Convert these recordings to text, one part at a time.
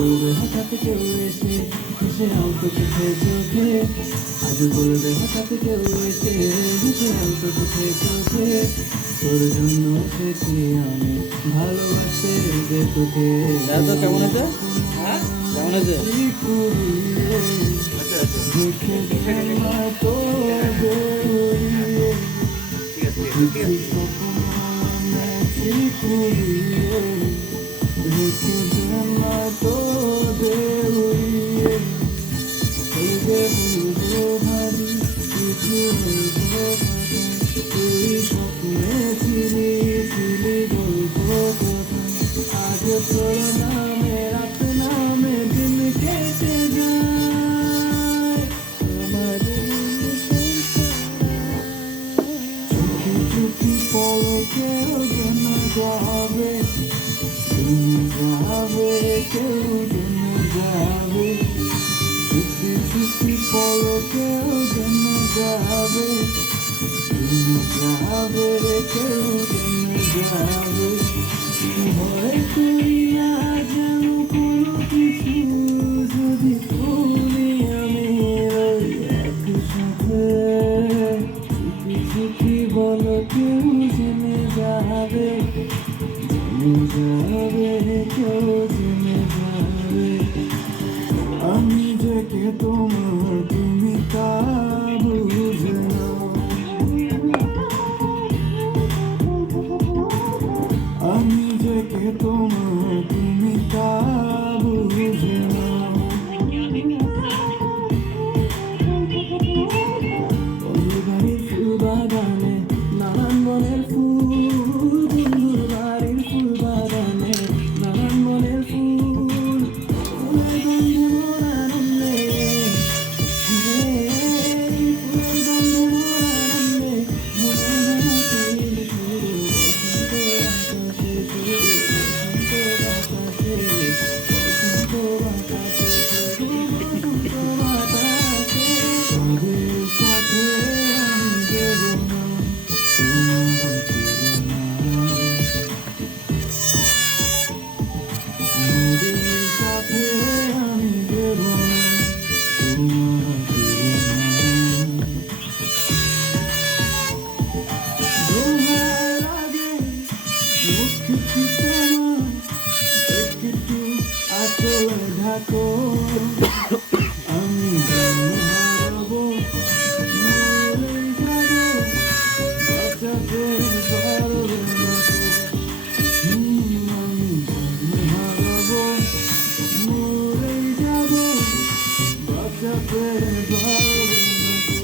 বলবে হঠাৎ কেউ এসে হেসে অল্প চোখে চোখে, আজ বলবে হঠাৎ কেউ এসে হেসে অল্প চোখে চোখে, তোর জন্য এসেছি আমি ভালোবাসতে যে তোকে। কেমন আছে? হ্যাঁ কেমন আছে? তুই স্বপ্নে ছিলি ছিলি গল্প কথা, আজ তোর নামে রাত নামে দিন কেটে যায় আমার। চুপি চুপি পলকেও যেন যাবে, তুমি যাবে কেউ যেন যাবে, চুপি চুপি পলকেও যেন যাবে, তুমি যাবে কেউ যেন যাবে। ভয় করি না যেন কোনো কিছু, যদি তুমি আমি রই একসাথে, চুপি চুপি বলো কেউ জেনে যাবে, জেনে যাবে কেউ জেনে যাবে। আমি যে কে তোমার তুমি তা বুঝে নাও, আমি যে কে তোমার তুমি তা বুঝে নাও। বন্ধুর বাড়ির ফুল বাগানে নানান বনের ফুল, বন্ধুর বাড়ির ফুল বাগানে নানান বনের ফুল, ফুলের গন্ধে মোর আনন্দে, ফুলের গন্ধে মোর আনন্দে, ঢাকো আমি হারাবো, মরে যাবো বাঁচাতে পারবে না তো। আমি হারাবো, মরে যাবো বাঁচাতে পারবে না তো।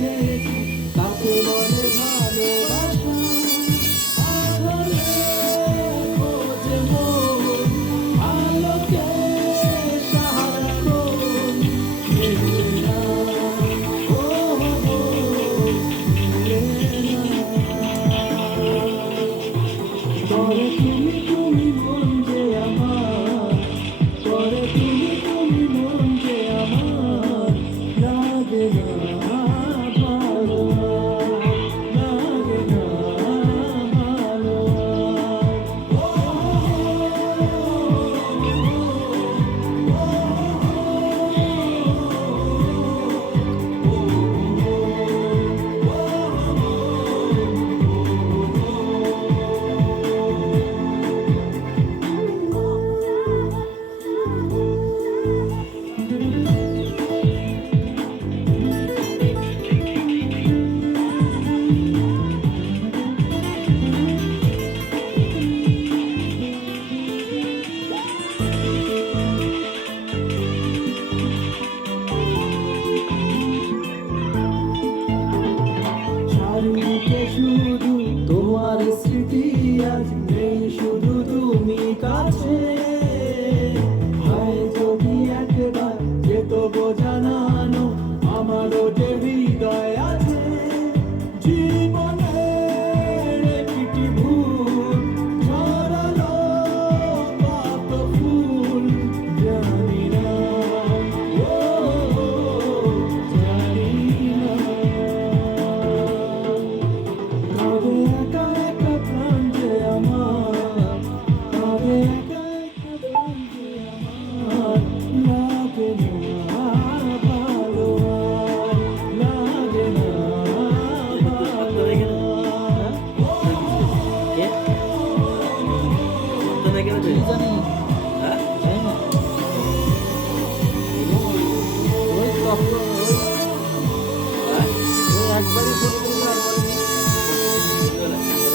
এসেছি, কাকে বলে ভালোবাসা। আধারে খোঁজে মন, আলোকে সারাক্ষণ মেলে না, ও মেলে না। তবে তুমি মন যে আমার, তবে তুমি মন যে আমার, লাগে না ভালো, লাগে না ভালো। চারিদিকে শুধু তোমার স্মৃতি, আজ নেই শুধু তুমি কাছে। হায় যদি একবার যেত বোঝানো, আমারও যে হৃদয় আছে। জীবনের একটি ভুল ঝরালো কত ফুল, জানি না, ও জানি না। কাঁদে একা একা প্রাণ যে আমার, কাঁদে একা একা প্রাণ যে আমার, লাগে না ভালো, লাগে না ভালো। কে? শব্দ নাই কেন তুই? কি জানি, হ্যাঁ? জানি না। ওই তখন হ্যাঁ? ওই একবারই ফোন করেছিল, একবারই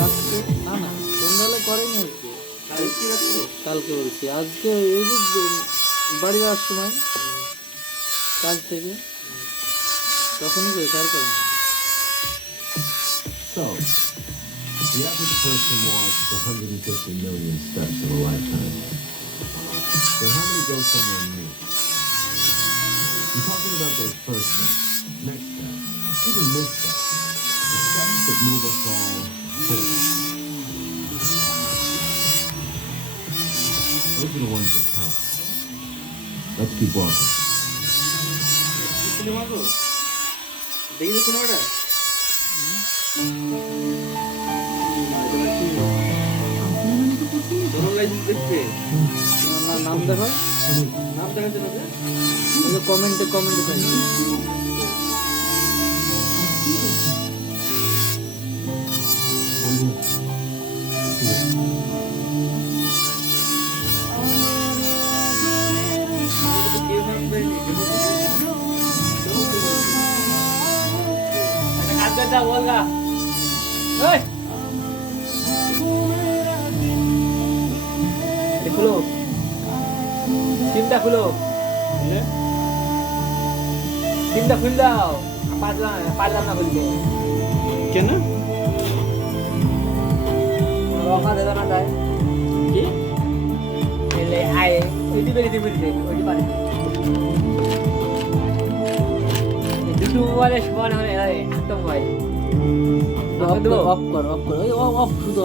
রাত্রে, না না সন্ধ্যাবেলা করেনি আজকে, কাল কি রাত্রে? কালকে বলছি। আজকে এই যে বাড়ি যাওয়ার সময় কাজ থেকে তখনই করেছে, আর করেনি। So, the average person walks 150 million steps in a lifetime. So how many go somewhere new? I'm talking about those first steps, next steps, even missteps. The steps that move us all forward. Those are the ones that count. Let's keep walking. কি cinema গো? দেখি তো সিনেমাটা? তোর licence দেখতে? নাম দেখো, নাম দেখাচ্ছে না যে? কমেন্টে কমেন্টে থাকবে। আমাকে তো কেউ নাম দেয়নি। আজকে যা বললা, এই খুলো, সিমটা খুলো, সিমটা খুল দাও। পারলাম না খুলতে, কেন? রকা দেবে না তাই কি? এলে আয় ওইটি বেরিয়ে বলতে ওইটি পারে দুটো মোবাইলে সমান হলে একটা মোবাইল অফ কর, অফ কর, ওই অফ শুধু।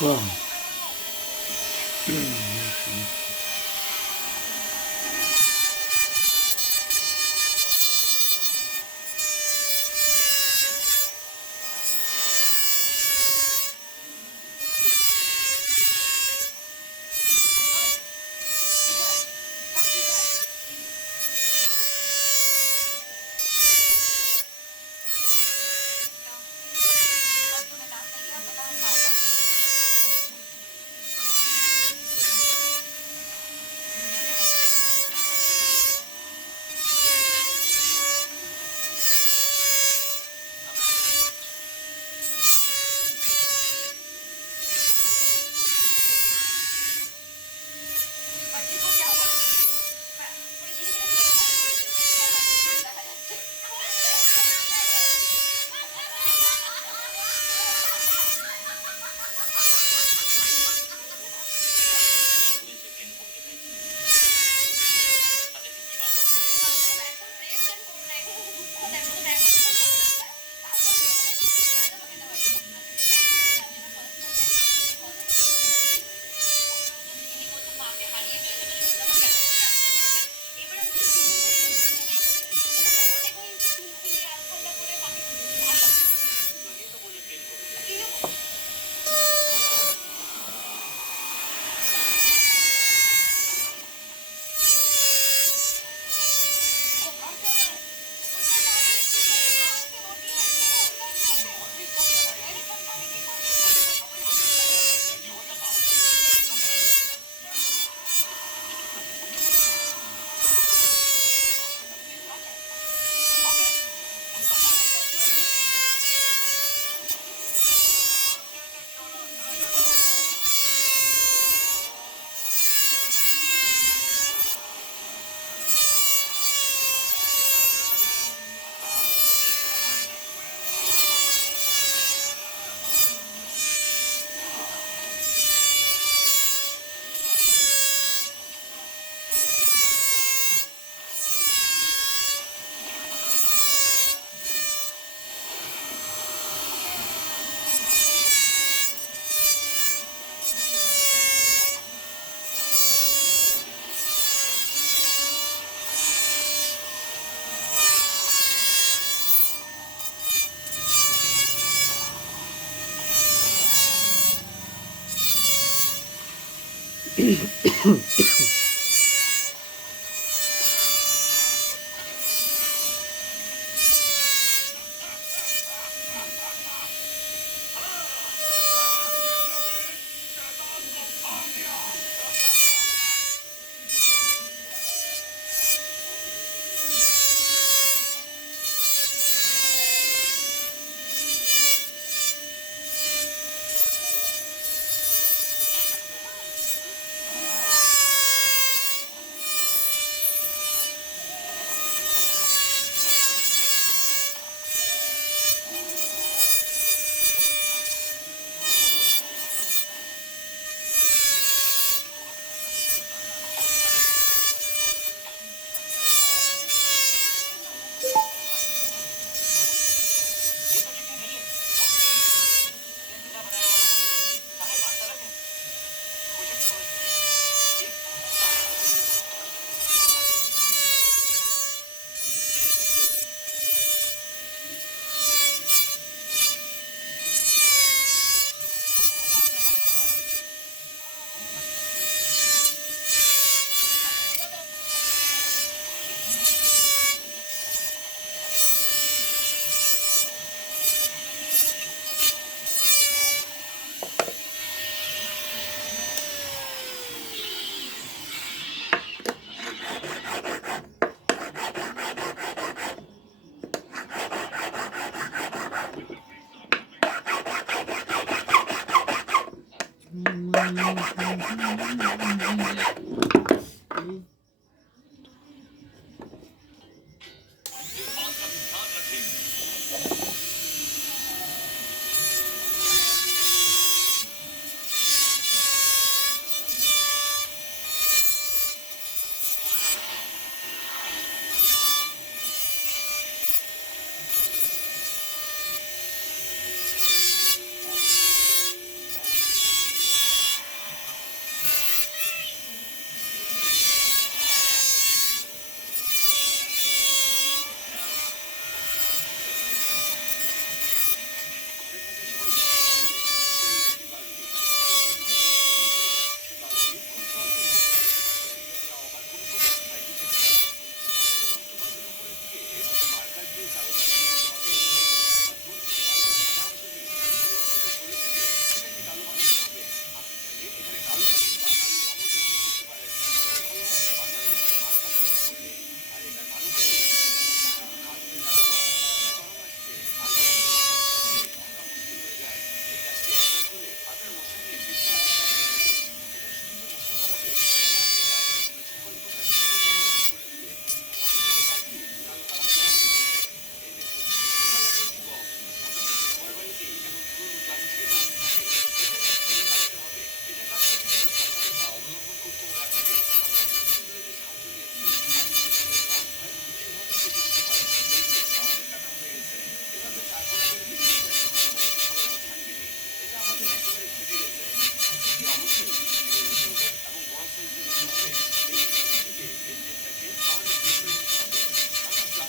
Wow.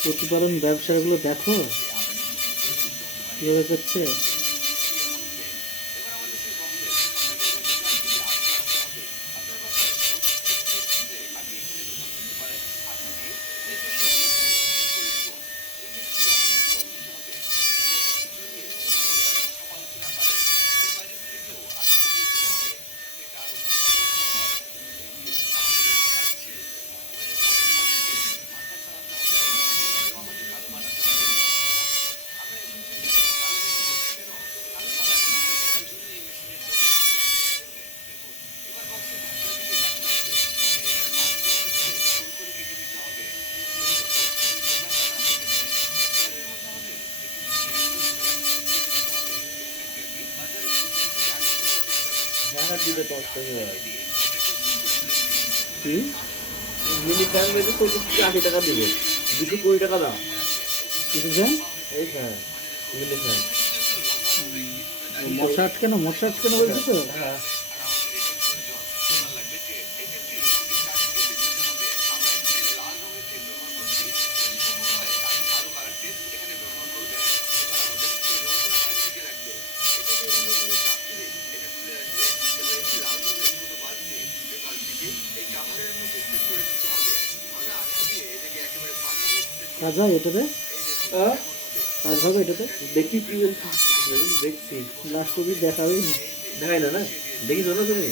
প্রতিপালন ব্যবসাগুলো দেখো কীভাবে করছে। হ্যাঁ দিবে 10 টাকা। কি মিনি ফ্যান মেয়েদের 80 টাকা দিবে, 220 টাকা দাম। কিছু ফ্যান? এই ফ্যান, মিনি ফ্যান। মশা আটকানো বলছো তো? হ্যাঁ কাজ হয় এটাতে? হ্যাঁ কাজ হবে এটাতে? দেখি কি বলছি, দেখছি। লাস্ট অব্দি দেখাবেই না। দেখাই না না, দেখি শোনো তুমি।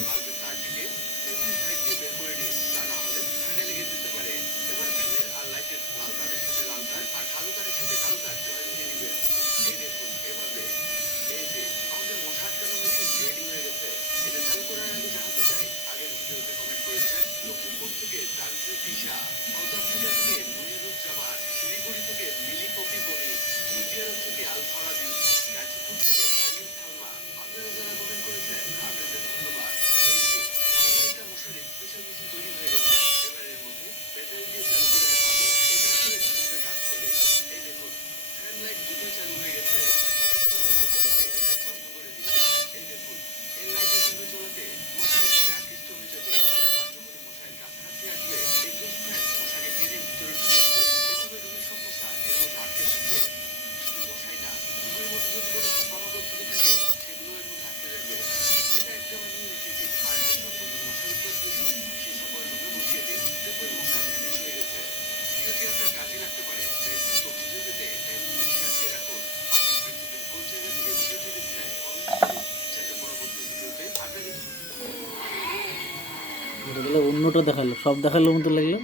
অন্যটা দেখালো, সব দেখালো মতো লাগলো।